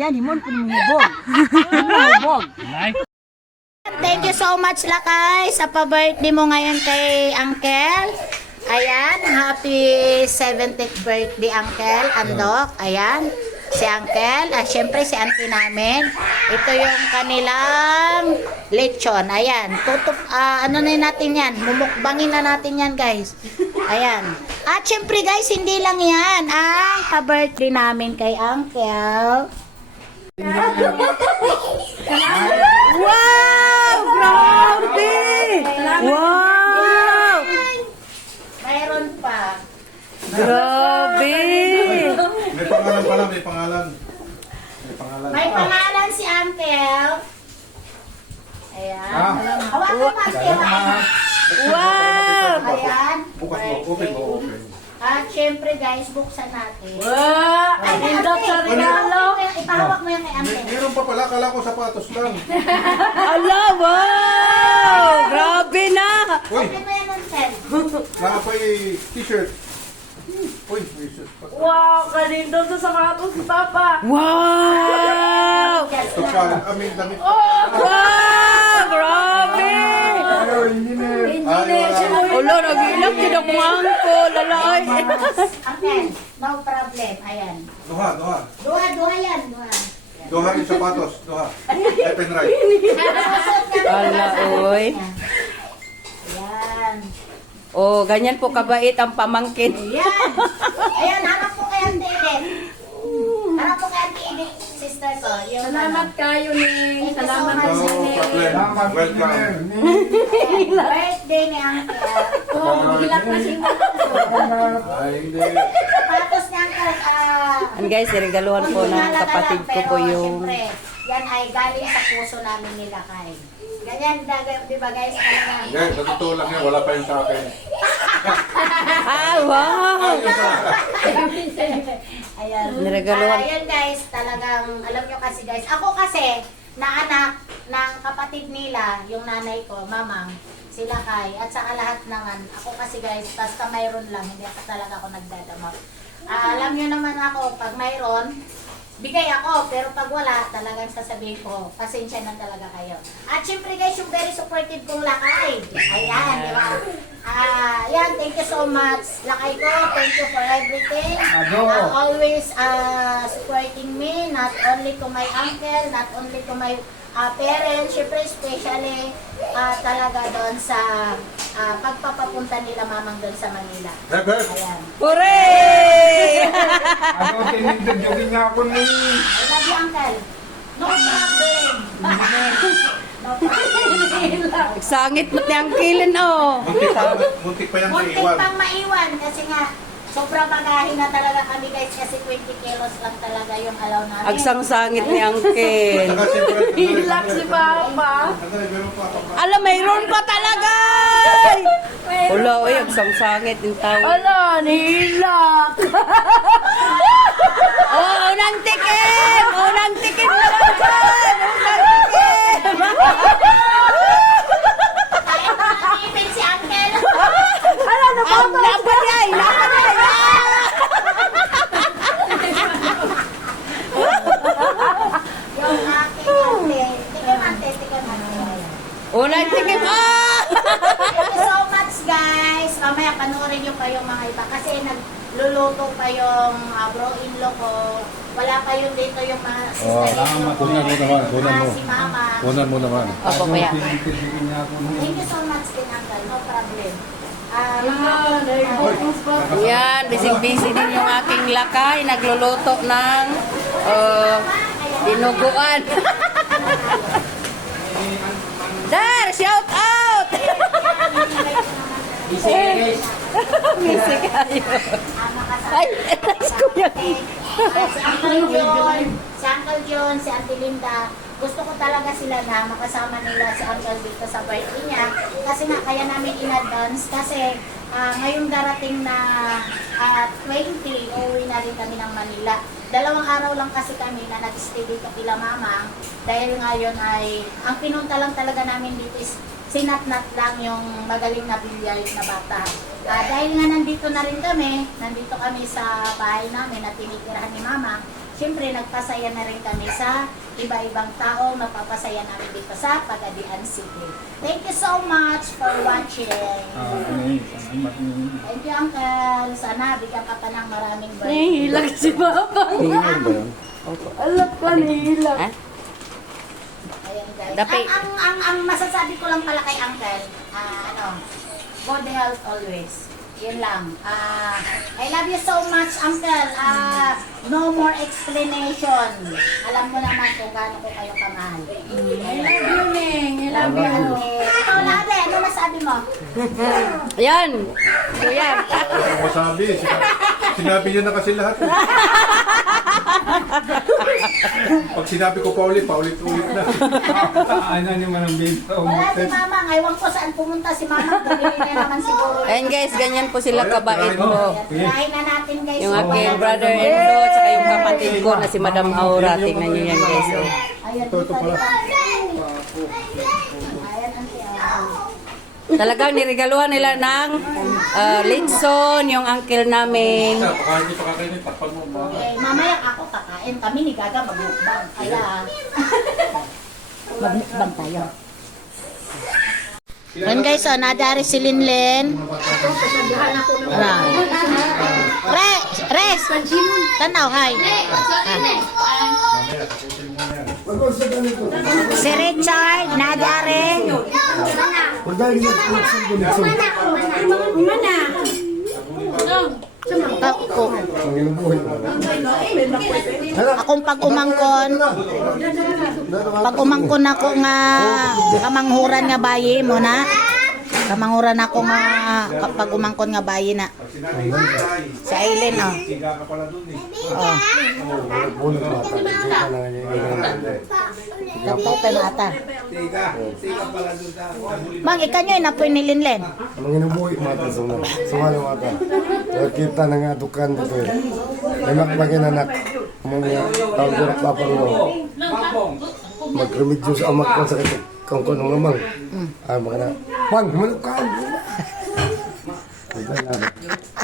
yan, himon po hubog. Hubog. Thank you so much, Lakay, sa pa-birthday mo ngayon kay Uncle. Ayan, happy 70th birthday, Uncle. Andok, ayan. Si Uncle, at syempre si auntie namin. Ito yung kanilang lechon. Ayan, tutup, ah, ano na natin yan? Mumukbangin na natin yan, guys. Ayan. At syempre, guys, hindi lang yan. Ang pa-birthday namin kay Uncle. Wow! Grabe! Wow! Mayroon pa. Grabe! May pangalan pala, may pangalan. May pangalan. May pangalan si Uncle. Ayan. Ah. Hawakan mo, Uncle. Wow! Ayan. Bukas mo, open mo, open. At syempre guys, buksan natin. Wow! Ay, Uncle, ipahawak mo yan- Ipahawak mo yan kay May, Uncle. meron pa pala, kala ko sapatos lang. Ala, wow! Grabe na! Uy, Open mo yan, nakapay t-shirt. Uy, may shirt pa. Wow, kanindong sa sapatos ni Papa. Wow! Yes, Ito pa, aming damit. Wow! Grabe! Ay, engineer. Ay, wala. Ulo, nag-ilap din ako mga angko, lalay. Uncle, no problem. Ayan. Duha, duha. Duha, duha yan. Duha. Duha yung sapatos, duha. Left and right. Ala, oy. Ayan. Oh, ganyan po kabait ang pamangkin. Ayan. Ayan, harap po kay Salamat kayo ni. Thank you so Salamat much. No problem. Welcome. Birthday ni Uncle. Oh, magilak na si Ay, hindi. Sapatos ni Uncle, ah, And guys, regaluhan po ng kapatid ko po yung... Yan ay galing sa puso namin nila kay. Ganyan, di ba guys? Talagang. Yan, sa totoo lang yan, wala pa yung sa akin. Ah, wow! Ayan. Niregaluhan. Ah, ayan guys, talagang, alam nyo kasi guys, ako kasi, na anak ng kapatid nila, yung nanay ko, mamang, sila kay, at saka lahat ng, ako kasi guys, basta mayroon lang, hindi ako talaga ako nagdadamot. Ah, alam nyo naman ako, pag mayroon, bigay ako, pero pag wala, talagang sasabihin ko, pasensya na talaga kayo. At syempre guys, yung very supportive kong lakay. Ayan, di ba? Ah, yan, thank you so much. Lakay ko, thank you for everything. Ah, always ah, supporting me, not only to my uncle, not only to my ah, parents, syempre especially ah, talaga doon sa ah, pagpapapunta nila mamang doon sa Manila. Hep. Ayan. Hooray! Ako, tinintadyokin niya ako ni... I love you, uncle. No problem. no problem. Sangit mo niyang kilin, oh. Muntik pa, muntik pa yan sa Muntik pang maiwan kasi nga sobrang magahin na talaga kami guys kasi 20 kilos lang talaga yung alaw namin. Agsang sangit ni siyempre, Hilak si Papa. Ala, mayroon pa talaga! Wala, oy, agsang sangit yung tao. Ala, nihilak. Oh, unang tikim! Unang tikim na lang dyan! Unang tikim! Ang laban niya! Laban niya! yung aking ate. Tikim ate, tikim ate. Unang tikim! Ah! Thank you so much guys. Mamaya panoorin nyo pa yung mga iba kasi nagluluto pa yung uh, bro-in-law ko. Wala pa yung dito yung mga Oh, sister-in-law ko. kunan mo naman, kunan Ah, mo. Si mama. Kunan mo naman. Opo, kaya. Ni... Thank you so much Uncle. No problem. Ah, focus pa. Yan, busy-busy din yung aking lakay. Nagluluto ng uh, dinuguan. Dar, shout out! Busy kayo. Ay, nice ko yan. si Uncle John, si Uncle John, si Auntie Linda, gusto ko talaga sila na makasama nila si Uncle dito sa birthday niya. Kasi nga, kaya namin in-advance kasi ah, ngayong darating na ah, 20, uuwi na rin kami ng Manila. Dalawang araw lang kasi kami na nag-stay dito kila mama dahil ngayon ay, ang pinunta lang talaga namin dito is sinatnat lang yung magaling na bilyay na bata. Ah, dahil nga nandito na rin kami, nandito kami sa bahay namin na tinitirahan ni mama, Siyempre, nagpasaya na rin kami sa iba-ibang tao napapasaya namin dito sa Pagadian City. Thank you so much for watching. Yun. Thank you, Uncle. Sana bigyan ka pa ng maraming birthday. Nahihilak si Papa. Alam ka, nahihilak. Ha? Ayan guys. Dapat- Ang, ang, ang, ang masasabi ko lang pala kay Uncle, ah, ano, good health always. Yun lang. Ah, I love you so much, Uncle. Ah, no more explanation. Alam mo naman kung gaano ko kayo kamahal. I love you, Neng. I love you. Ikaw, Lade, ano masabi mo? Ayan. Kuya. Ano ko sabi? Sinabi, sinabi niya na kasi lahat. eh. Pag sinabi ko pa ulit, paulit-ulit na. Ano naman ang bito? Wala si Mama. Ewan ko saan pumunta si Mama. Bumili na naman siguro. Ayan guys, ganyan po sila kabait po. Tirahin na natin guys. Yung aking brother-in-law, tsaka yung kapatid ko na si Madam Aura. Tingnan nyo yan guys. Oh. Ayan, Ito, ito pala. Ayan, ah. Talagang niregaluhan nila ng uh, Linson, yung uncle namin. Mamaya ako kakain. Kami ni Gaga mag-mukbang. Kaya... mag-mukbang tayo. Yan guys, oh, nadari si Linlen. Ano? Re! Res! Tanaw, hi. Si Richard, nadari. Ako. Akong pag umangkon, pag umangkon ako nga kamanghuran nga bayi mo na. Kamanghuran ako nga pag umangkon nga bayi na. Sa Aileen oh. Oh. Kay mata. Mang, ikanyo inapoy ni Linlen. Ang inabuhi mata sa mga mata. Kaya kita na nga dukan dito eh. Anak bagay anak. Mga tawag ko na papang mo. Magremedyo sa amak ko sa kitik. Kung ko nung lamang. Ah, mga na. Pang, ka.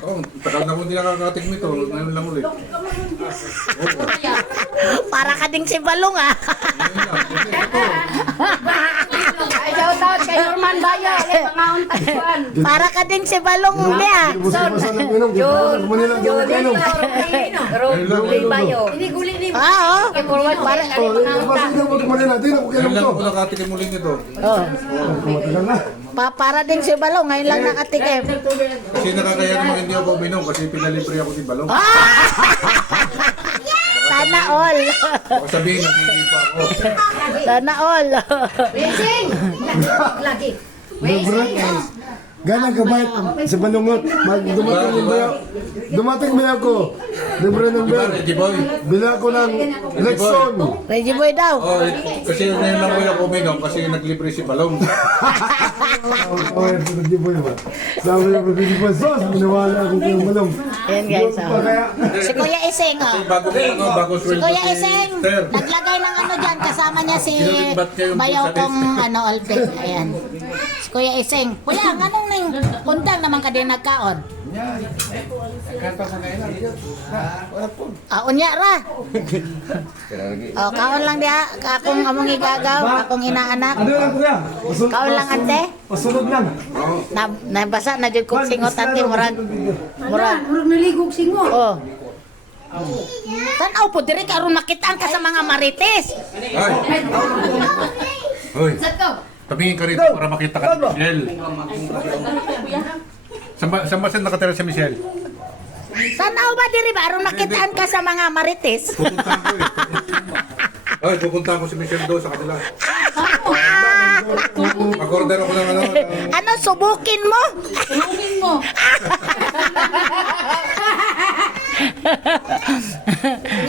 Oh, tagal na ko hindi nakakating ito. Ngayon lang ulit. Para ka ding si Balong ah. Ngayon lang. Kasi ito, Ay, shout out kay Norman Bayo. Ay, mga untagpuan. Para ka ding si Balong uli ah. Minong. Yun. Minong. Guli bayo. Hindi guli ni Ah, oh. Para, Oh, ako Manila. Di na ako ngayon kailan ako nakatikim ulit ito. oh. Pa, para ding si Balong. Ngayon lang nakatikim. Kasi nakakaya naman hindi ako uminom kasi pinalibre ako ni Balong. Sana all. Baka sabihin, nangingi pa ako. Sana all. Racing! Lagi. Dobra. Gana kabait sa balungot. Mag dumating ba Dumating ba ako? Dobra ng. Reggie Boy? Bila ko ng Lexon. Reggie Boy daw. Oh, kasi ngayon lang ulit ako uminom kasi naglibre si Balong. Oh, ito na di ba yun? Sabi niya, pabili pa sos. Minawala ako kayong balong. Ayan guys. Oh. kaya, Si Kuya Iseng oh. Bago ano, bago Si Kuya Iseng, naglagay ng ano dyan, kasama niya si Sinulit kayo yung Bayaw pusa kong ano, Olpet. Ayan. Kuya Iseng. Kuya, anong nang kundang naman ka din nagkaon? Ah, unya ra. Oh, kaon lang dia, akong among igagaw, akong inaanak. ano lang kuya? Kaon lang ante. masunod lang. Na, nabasa na jud kong singot ante murag. Murag. Murag naligog singo. Oh. Tanaw po diri karon makitaan ka sa mga marites. Ay! Hoy, Sakto. Tabingin ka rito para makita ka ni Michelle. Saan ba, saan ba siya nakatira si Michelle? Tanaw ba diri ba aron makitaan ka sa mga marites? Pupuntahan ko eh. Ay, pupuntahan ko si Michelle doon sa kanila. Mag-order ako ng ano. ng- Ano subukin mo? Tulungin mo.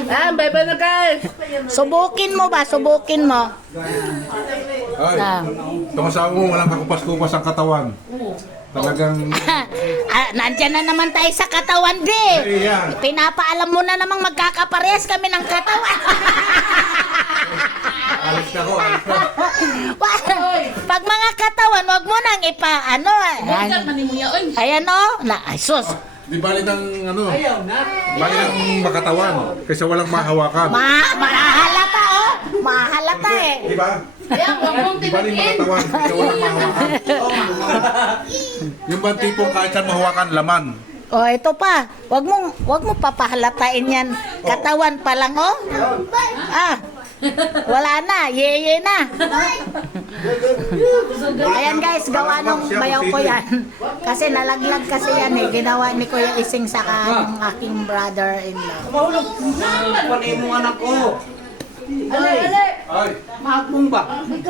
Ah, bye-bye na guys. Subukin mo ba? Subukin mo. Ay, Ah. itong asawa mo, walang kakupas-kupas ang katawan. Talagang, ah, nandyan na naman tayo sa katawan, di. Ay, yan. Pinapaalam mo na namang magkakaparehas kami ng katawan. alis na ako, alis na. Pag mga katawan, wag mo nang ipa, ano, Bukan ayan, manimuya. Oy. ayan o, na, ay sus, Di bali ng ano? Bali ng makatawan. Kaysa walang mahawakan. Ma oh. Mahalata eh. Di ba? Di bali makatawan. Kaysa walang mahawakan. Yung bang tipong kahit saan mahawakan, laman. Oh, ito pa. Wag mong wag mo papahalatain yan. Katawan pa lang oh. Ah. Wala na, yeye na. Ayan guys, gawa nung bayaw ko yan. Kasi nalaglag kasi yan eh. Ginawa ni Kuya Ising sa yung aking brother-in-law. Ay,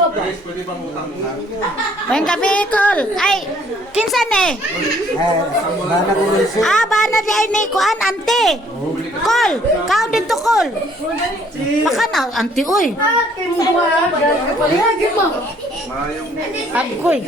guys, pwede bang utang mo May gabi, Col. Ay, kinsan eh? Ah, bana di ay ni kuan, ante. Col, kaon dito, Col. Baka na, ante, uy. Abkoy.